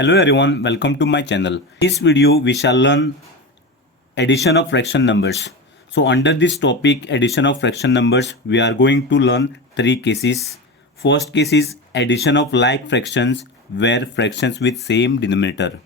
Hello everyone, welcome to my channel. In this video we shall learn addition of fraction numbers. So under this topic addition of fraction numbers we are going to learn three cases. First case is addition of like fractions where fractions with same denominator.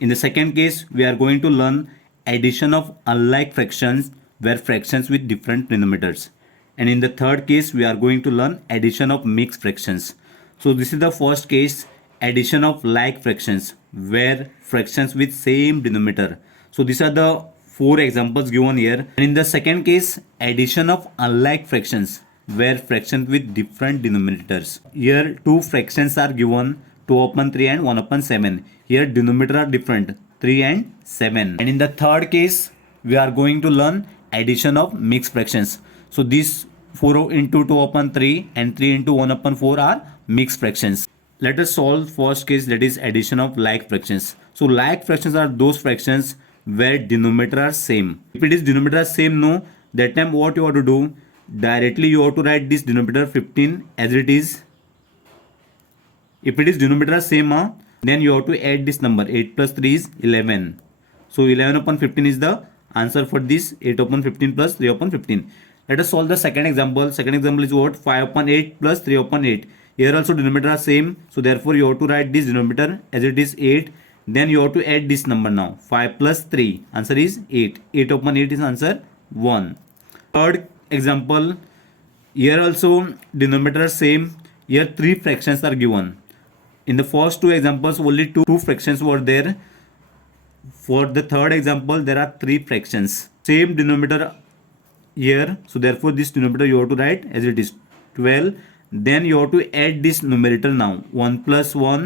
In the second case we are going to learn addition of unlike fractions where fractions with different denominators. And in the third case we are going to learn addition of mixed fractions. So this is the first case, addition of like fractions where fractions with same denominator. So these are the four examples given here. And in the second case, addition of unlike fractions where fractions with different denominators. Here two fractions are given, 2/3 and 1/7. Here denominator are different, 3 and 7. And in the third case we are going to learn addition of mixed fractions. So these 4 into 2/3 and 3 into 1/4 are mixed fractions. Let us solve first case, that is addition of like fractions. So like fractions are those fractions where denominator are same. If it is denominator same, no, that time what you have to do, directly you have to write this denominator 15 as it is. If it is denominator same, then you have to add this number, 8 plus 3 is 11. So 11/15 is the answer for this, 8/15 plus 3/15. Let us solve the second example. Second example is what? 5/8 plus 3/8. Here also denominator are same, so therefore you have to write this denominator as it is 8. Then you have to add this number now, 5 plus 3, answer is 8. 8/8 is answer 1. Third example, here also denominator are same. Here three fractions are given. In the first two examples only two fractions were there. For the third example there are three fractions, same denominator here, so therefore this denominator you have to write as it is 12. Then you have to add this numerator now, 1 plus 1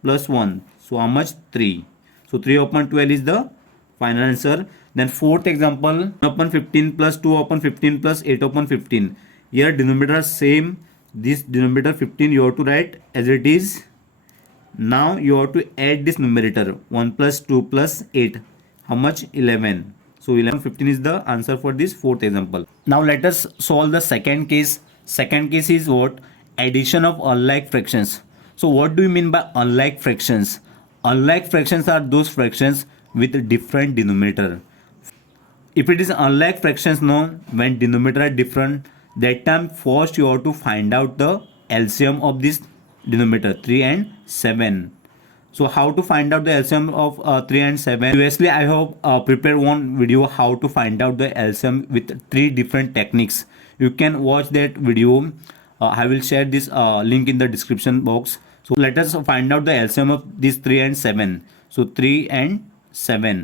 plus 1, so how much? 3. So 3/12 is the final answer. Then fourth example, 1/15 plus 2/15 plus 8/15. Here denominator are same. This denominator 15 you have to write as it is. Now you have to add this numerator, 1 plus 2 plus 8, how much? 11. So 11/15 is the answer for this fourth example. Now let us solve the second case. Second case is what? Addition of unlike fractions. So what do you mean by unlike fractions? Unlike fractions are those fractions with different denominator. If it is unlike fractions, no, when denominator are different, that time first you have to find out the LCM of this denominator, 3 and 7. So how to find out the LCM of 3 and 7? Previously I have prepared one video how to find out the LCM with three different techniques. You can watch that video. I will share this link in the description box. So let us find out the LCM of these 3 and 7. So 3 and 7.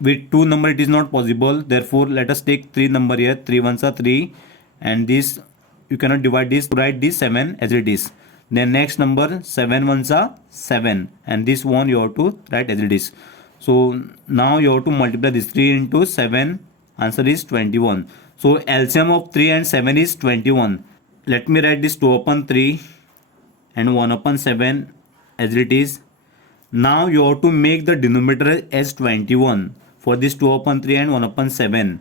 With two number it is not possible. Therefore let us take 3 number here. 3 ones are 3. And this you cannot divide this. Write this 7 as it is. Then next number 7 ones are 7. And this one you have to write as it is. So now you have to multiply this 3 into 7. Answer is 21. So LCM of 3 and 7 is 21. Let me write this 2/3 and 1/7 as it is. Now you have to make the denominator as 21 for this 2/3 and 1/7.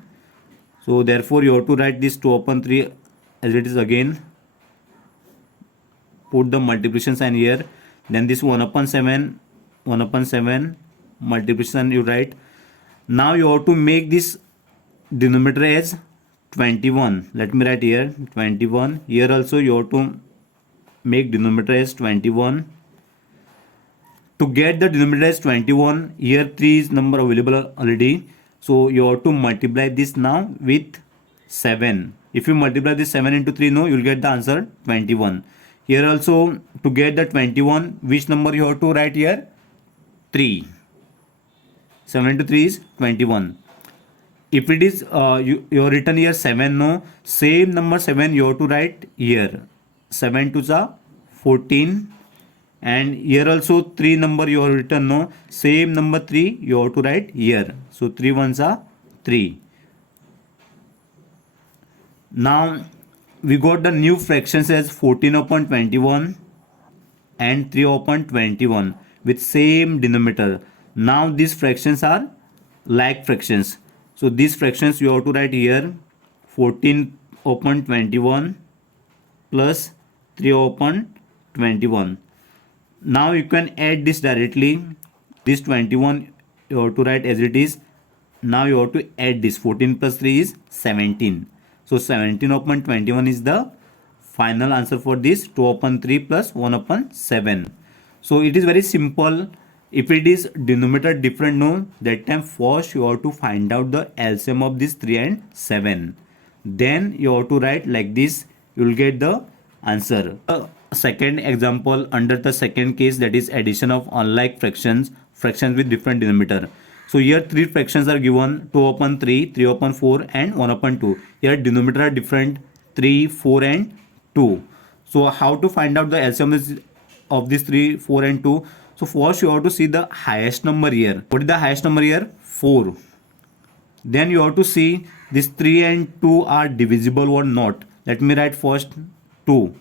So therefore you have to write this 2/3 as it is again. Put the multiplication sign here. Then this 1/7 multiplication you write. Now you have to make this denominator as 21. Let me write here 21. Here also you have to make denominator as 21. To get the denominator as 21, here 3 is number available already. So you have to multiply this now with 7. If you multiply this 7 into 3, no, you will get the answer 21. Here also to get the 21, which number you have to write here? 3. 7 into 3 is 21. If it is you have written here 7, no, same number 7 you have to write here. 7 2s are 14. And here also 3 number you have written, no, same number 3 you have to write here. So 3 ones are 3. Now we got the new fractions as 14/21 and 3/21 with same denominator. Now these fractions are like fractions. So these fractions you have to write here, 14/21 plus 3/21. Now you can add this directly. This 21 you have to write as it is. Now you have to add this 14 plus 3 is 17. So 17 upon 21 is the final answer for this. 2 upon 3 plus 1 upon 7. So it is very simple. If it is denominator different, no, that time first you have to find out the LCM of this 3 and 7. Then you have to write like this. You will get the answer. Second example under the second case, that is addition of unlike fractions with different denominator. So here three fractions are given: 2 upon 3, 3 upon 4 and 1 upon 2. Here denominator are different: 3, 4 and 2. So how to find out the LCM of this 3, 4 and 2? So first you have to see the highest number here. What is the highest number here? 4. Then you have to see this 3 and 2 are divisible or not. Let me write first 2.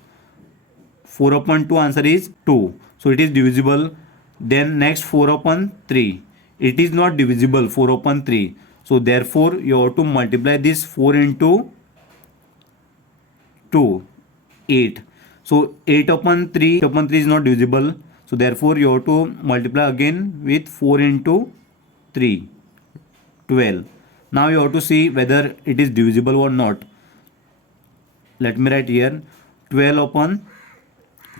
4 upon 2 answer is 2. So it is divisible. Then next 4 upon 3. It is not divisible, 4 upon 3. So therefore you have to multiply this 4 into 2, 8. So 8 upon 3 is not divisible. So therefore you have to multiply again with 4 into 3, 12. Now you have to see whether it is divisible or not. Let me write here 12 upon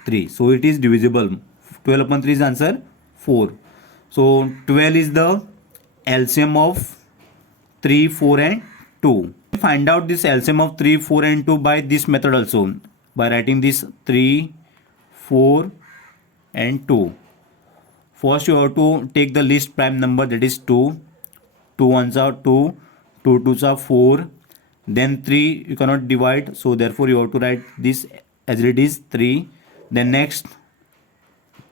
3. So it is divisible. 12 upon 3 is answer 4. So 12 is the LCM of 3, 4 and 2. Find out this LCM of 3, 4 and 2 by this method also. By writing this 3, 4 and 2. First you have to take the least prime number, that is 2. 2 ones are 2, 2 twos are 4. Then 3 you cannot divide. So therefore you have to write this as it is 3. Then next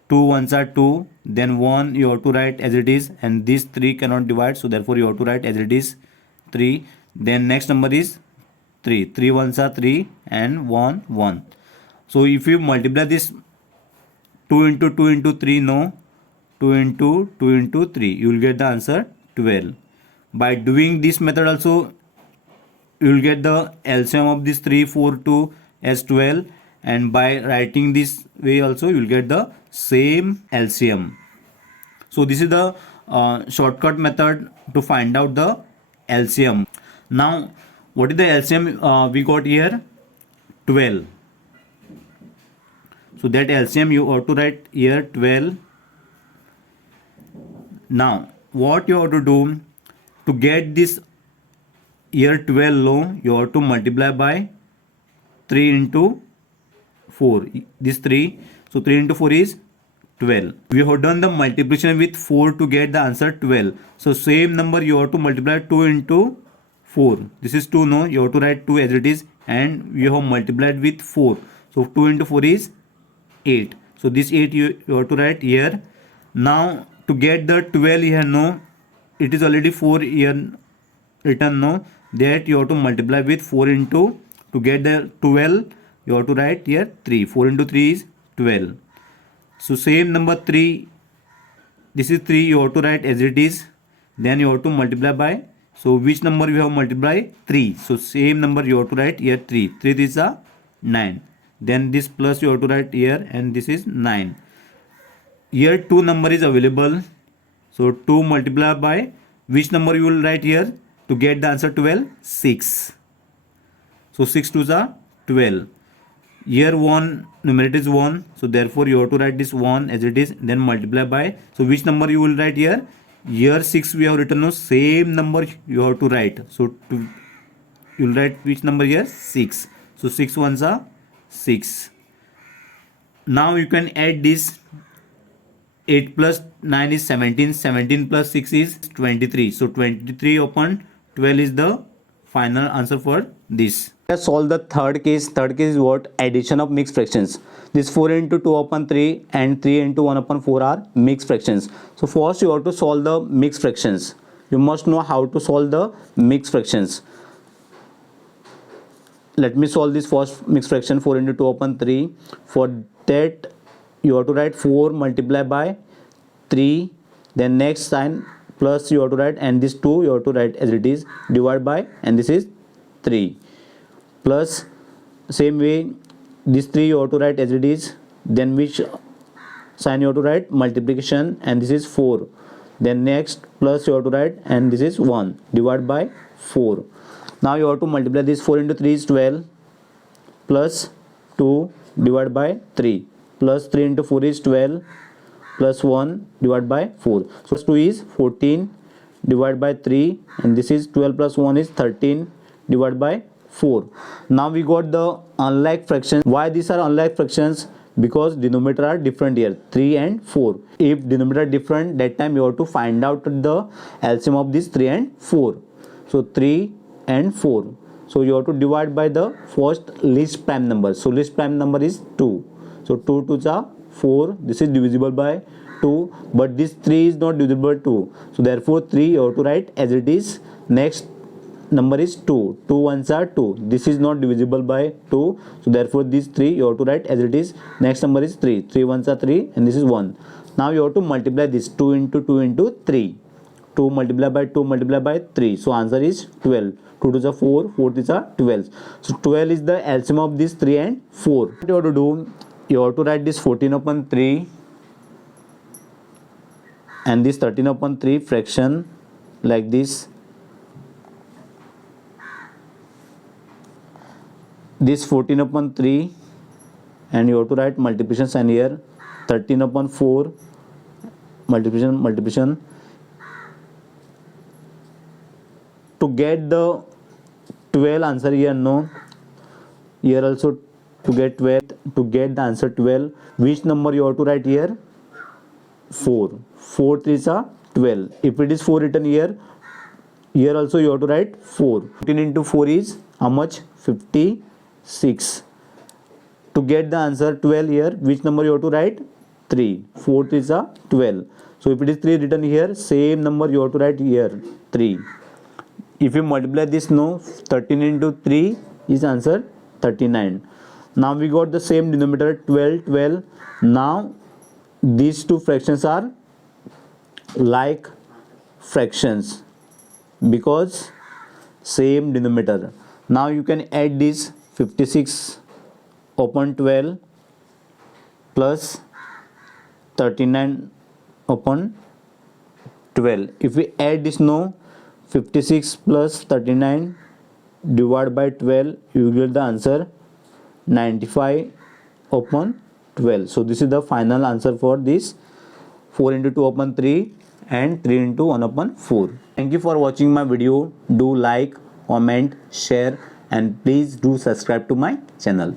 2 ones are 2, then 1 you have to write as it is, and this 3 cannot divide, so therefore you have to write as it is 3. Then next number is 3. 3 ones are 3 and 1 1. So if you multiply this 2 into 2 into 3, no, 2 into 2 into 3, you will get the answer 12. By doing this method also you will get the LCM of this 3, 4, 2 as 12, and by writing this way also you will get the same LCM. So this is the shortcut method to find out the LCM. Now what is the LCM we got here? 12. So that LCM you have to write here 12. Now what you have to do to get this here 12 low, you have to multiply by 3 into 4. This 3. So 3 into 4 is 12. We have done the multiplication with 4 to get the answer 12. So same number you have to multiply 2 into 4. This is 2, no, you have to write 2 as it is, and we have multiplied with 4. So 2 into 4 is 8. So this 8 you have to write here. Now to get the 12 here, no, it is already 4 here written, no, that you have to multiply with 4 into, to get the 12 you have to write here 3. 4 into 3 is 12. So same number 3, this is 3, you have to write as it is, then you have to multiply by, so which number you have multiplied? 3. So same number you have to write here 3. 3 is a 9. Then this plus you have to write here, and this is 9. Here 2 number is available. So 2 multiplied by which number you will write here to get the answer 12? 6. So 6 2s are 12. Here 1 numerator is 1, so therefore you have to write this 1 as it is, then multiply by, so which number you will write here? Here 6 we have written, no, same number you have to write. So you will write which number here? 6. So 6 ones are 6. Now you can add this. 8 plus 9 is 17. 17 plus 6 is 23. So 23 upon 12 is the final answer for this. Let's solve the third case. Third case is what? Addition of mixed fractions. This 4 into 2 upon 3 and 3 into 1 upon 4 are mixed fractions. So first you have to solve the mixed fractions. You must know how to solve the mixed fractions. Let me solve this first mixed fraction, 4 into 2 upon 3. For that you have to write 4 multiplied by 3. Then next sign plus you have to write, and this 2 you have to write as it is, divide by, and this is 3. Plus same way this 3 you have to write as it is, then which sign you have to write multiplication, and this is 4. Then next plus you have to write, and this is 1 divided by 4. Now you have to multiply this. 4 into 3 is 12 plus 2 divided by 3 plus 3 into 4 is 12 plus 1 divided by 4. So 2 is 14 divided by 3, and this is 12 plus 1 is 13 divided by 4. Now we got the unlike fractions. Why these are unlike fractions? Because denominator are different here, 3 and 4. If denominator are different, that time you have to find out the LCM of this 3 and 4. So 3 and 4. So you have to divide by the first least prime number. So least prime number is 2. So 2 2s are 4. This is divisible by 2, but this 3 is not divisible by 2. So therefore 3 you have to write as it is. Next number is 2. 2 ones are 2. This is not divisible by 2. So therefore this 3 you have to write as it is. Next number is 3. 3 ones are 3, and this is 1. Now you have to multiply this. 2 into 2 into 3. 2 multiplied by 2 multiplied by 3. So answer is 12. 2 to the 4, 4 is a 12. So 12 is the LCM of this 3 and 4. What you have to do? You have to write this 14 upon 3 and this 13 upon 3 fraction like this. This 14 upon 3, and you have to write multiplication sign here. 13 upon 4 multiplication. To get the 12 answer here, no. Here also to get 12. To get the answer 12, which number you have to write here? 4. 4 is a 12. If it is 4 written here, here also you have to write 4. 14 into 4 is how much? 56. To get the answer 12 here, which number you have to write? 3. 4 is a 12. So if it is 3 written here, same number you have to write here, 3. If you multiply this, no, 13 into 3 is answer 39. Now we got the same denominator 12, 12. Now these two fractions are like fractions because same denominator. Now you can add this 56 upon 12 plus 39 upon 12. If we add this, no, 56 plus 39 divided by 12, you will get the answer 95 upon 12. So this is the final answer for this 4 into 2 upon 3 and 3 into 1 upon 4. Thank you for watching my video. Do like, comment, share, and please do subscribe to my channel.